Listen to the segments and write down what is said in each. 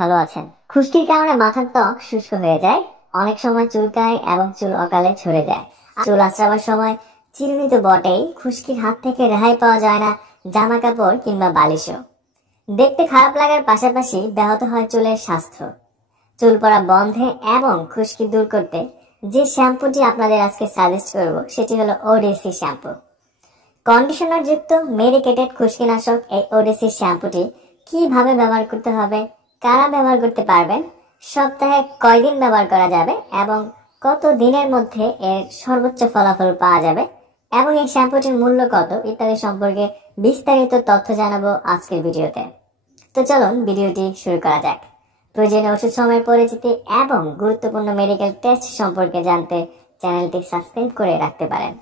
ভালো আছেন। খুশকির কারণে মাথার ত্বক শুষ্ক হয়ে যায়, অনেক সময় চুলকায় এবং চুল অকালে ঝরে যায়। চুল আঁচড়াবার সময় চিরুনি তো বটেই, খুশকির হাত থেকে রেহাই পাওয়া যায় না জামা কাপড় কিংবা বালিশও। দেখতে খারাপ লাগার পাশাপাশি ব্যাহত হয় চুলের স্বাস্থ্য। চুল পড়া বন্ধে এবং খুশকি দূর করতে যে শ্যাম্পুটি আপনাদের আজকে সাজেস্ট করব সেটি হলো ওডিসি শ্যাম্পু। কন্ডিশনার যুক্ত মেডিকেটেড খুশকিনাশক এই ওডিসি শ্যাম্পুটি কিভাবে ব্যবহার করতে হবে, কারা ব্যবহার করতে পারবেন, সপ্তাহে কয়দিন ব্যবহার করা যাবে এবং কত দিনের মধ্যে এর সর্বোচ্চ ফলাফল পাওয়া যাবে এবং এই শ্যাম্পুটির মূল্য কত ইত্যাদি সম্পর্কে বিস্তারিত তথ্য জানাবো আজকের ভিডিওতে। তো চলুন ভিডিওটি শুরু করা যাক। প্রয়োজনীয় ওষুধ সময়ের পরিচিতি এবং গুরুত্বপূর্ণ মেডিকেল টেস্ট সম্পর্কে জানতে চ্যানেলটি সাবস্ক্রাইব করে রাখতে পারেন।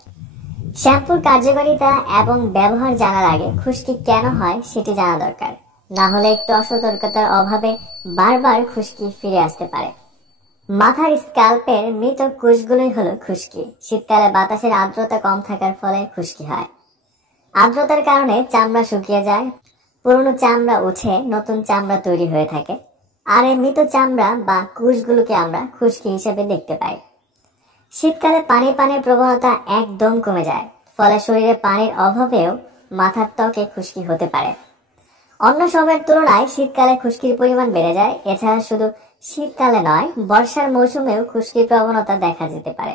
শ্যাম্পুর কার্যকারিতা এবং ব্যবহার জানার আগে খুশকি কেন হয় সেটি জানা দরকার, না হলে একটু অসতর্কতার অভাবে বারবার খুশকি ফিরে আসতে পারে। মাথার স্ক্যাল্পের মৃত কোষগুলোই হলো খুশকি। শীতকালে বাতাসের আর্দ্রতা কম থাকার ফলে খুশকি হয়। আর্দ্রতার কারণে চামড়া শুকিয়ে যায়, পুরনো চামড়া উঠে নতুন চামড়া তৈরি হয়ে থাকে, আর এই মৃত চামড়া বা কোষগুলোকে আমরা খুশকি হিসেবে দেখতে পাই। শীতকালে পানির প্রবণতা একদম কমে যায়, ফলে শরীরে পানির অভাবেও মাথার ত্বকে খুশকি হতে পারে। অন্য সময়ের তুলনায় শীতকালে খুশকির পরিমাণ বেড়ে যায়। এছাড়া শুধু শীতকালে নয়, বর্ষার মৌসুমেও খুশকির প্রবণতা দেখা যেতে পারে।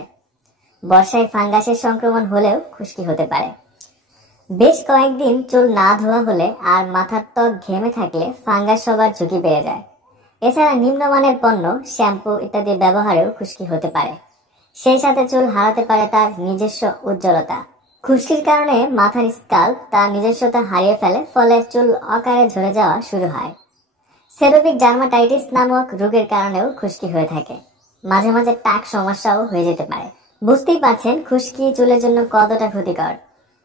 বর্ষায় ফাঙ্গাসের সংক্রমণ হলেও খুশকি হতে পারে। বেশ কয়েকদিন চুল না ধোয়া হলে আর মাথার ত্বক ঘেমে থাকলে ফাঙ্গাস হবার ঝুঁকি বেড়ে যায়। এছাড়া নিম্নমানের পণ্য, শ্যাম্পু ইত্যাদি ব্যবহারেও খুশকি হতে পারে। সেই সাথে চুল হারাতে পারে তার নিজস্ব উজ্জ্বলতা। খুশকির কারণে মাথার স্কাল্প তার নিজস্বতা হারিয়ে ফেলে, ফলে চুল আকারে ঝরে যাওয়া শুরু হয়। সেবোবিক ডার্মাটাইটিস নামক রোগের কারণেও খুশকি হয়ে থাকে। মাঝে মাঝে টাক সমস্যাও হয়ে যেতে পারে। বুঝতেই পারছেন খুশকি চুলের জন্য কতটা ক্ষতিকর।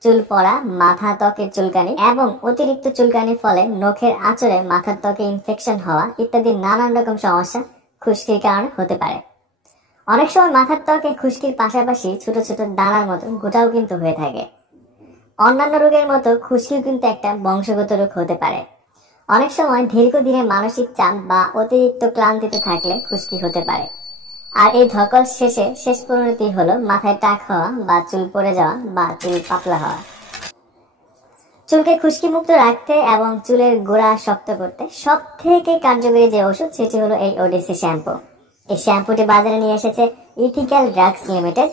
চুল পড়া, মাথা ত্বকের চুলকানি এবং অতিরিক্ত চুলকানির ফলে নখের আঁচড়ে মাথার ত্বকে ইনফেকশন হওয়া ইত্যাদি নানান রকম সমস্যা খুশকির কারণে হতে পারে। অনেক সময় মাথার ত্বকে খুশকির পাশাপাশি ছোট ছোট দানার মতো গোটাও কিন্তু হয়ে থাকে। অন্যান্য রোগের মতো খুশকিও কিন্তু একটা বংশগত রোগ হতে পারে। অনেক সময় দীর্ঘদিনের মানসিক চাপ বা অতিরিক্ত ক্লান্তিতে থাকলে খুশকি হতে পারে। আর এই ধকল শেষ পরিণতি হলো মাথায় টাক হওয়া বা চুল পড়ে যাওয়া বা চুল পাতলা হওয়া। চুলকে খুশকি মুক্ত রাখতে এবং চুলের গোড়া শক্ত করতে সব থেকে কার্যকরী যে ওষুধ সেটি হলো এই ওডিসি শ্যাম্পু। এই শ্যাম্পুটি বাজারে নিয়ে এসেছে ইথিক্যাল ড্রাগস লিমিটেড,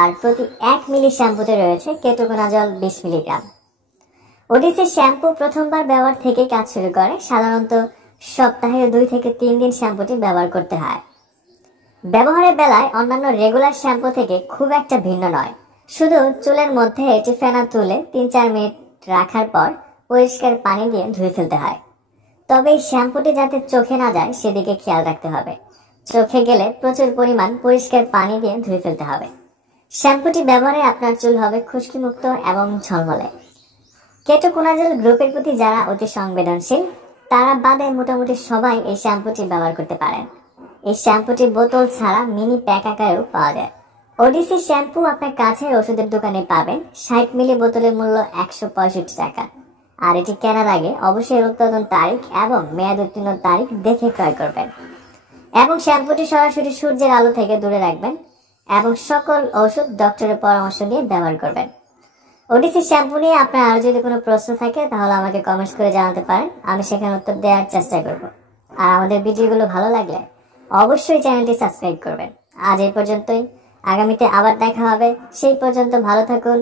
আর প্রতি 1 মিলি শ্যাম্পুতে রয়েছে কেটোকোনাজল 20 মিলিগ্রাম। ওডিসি শ্যাম্পু প্রথমবার ব্যবহার থেকে কাজ শুরু করে। সাধারণত সপ্তাহে 2 থেকে 3 দিন শ্যাম্পুটি ব্যবহার করতে হয়। ব্যবহারের বেলায় অন্যান্য রেগুলার শ্যাম্পু থেকে খুব একটা ভিন্ন নয়। শুধু চুলের মধ্যে এটি ফেনা তুলে 3-4 মিনিট রাখার পর পরিষ্কার পানি দিয়ে ধুয়ে ফেলতে হয়। তবে এই শ্যাম্পুটি যাতে চোখে না যায় সেদিকে খেয়াল রাখতে হবে। চোখে গেলে প্রচুর পরিমাণ পরিষ্কার পানি দিয়ে ধুয়ে ফেলতে হবে। শ্যাম্পুটি ব্যবহারে আপনার চুল হবে খুশকি মুক্ত এবং ঝলমলে। কেটোকোনাজল গ্রুপের প্রতি যারা অতি সংবেদনশীল তারা বাদে মোটামুটি সবাই এই শ্যাম্পুটি ব্যবহার করতে পারেন। এই শ্যাম্পুটি বোতল ছাড়া মিনি প্যাক আকারেও পাওয়া যায়। ওডিসি শ্যাম্পু আপনার কাছের ওষুধের দোকানে পাবেন। 60 মিলি বোতলের মূল্য 165 টাকা। আর এটি কেনার আগে অবশ্যই উৎপাদন তারিখ এবং মেয়াদ উত্তীর্ণ তারিখ দেখে ক্রয় করবেন এবং শ্যাম্পুটি সরাসরি সূর্যের আলো থেকে দূরে রাখবেন এবং সকল ওষুধ ডক্টরের পরামর্শ নিয়ে ব্যবহার করবেন। ওডিসি শ্যাম্পু নিয়ে আপনার আরো যদি কোনো প্রশ্ন থাকে তাহলে আমাকে কমেন্টস করে জানাতে পারেন, আমি সেখানে উত্তর দেওয়ার চেষ্টা করব। আর আমাদের ভিডিওগুলো ভালো লাগলে অবশ্যই চ্যানেলটি সাবস্ক্রাইব করবেন। আজ এই পর্যন্তই, আগামীতে আবার দেখা হবে। সেই পর্যন্ত ভালো থাকুন।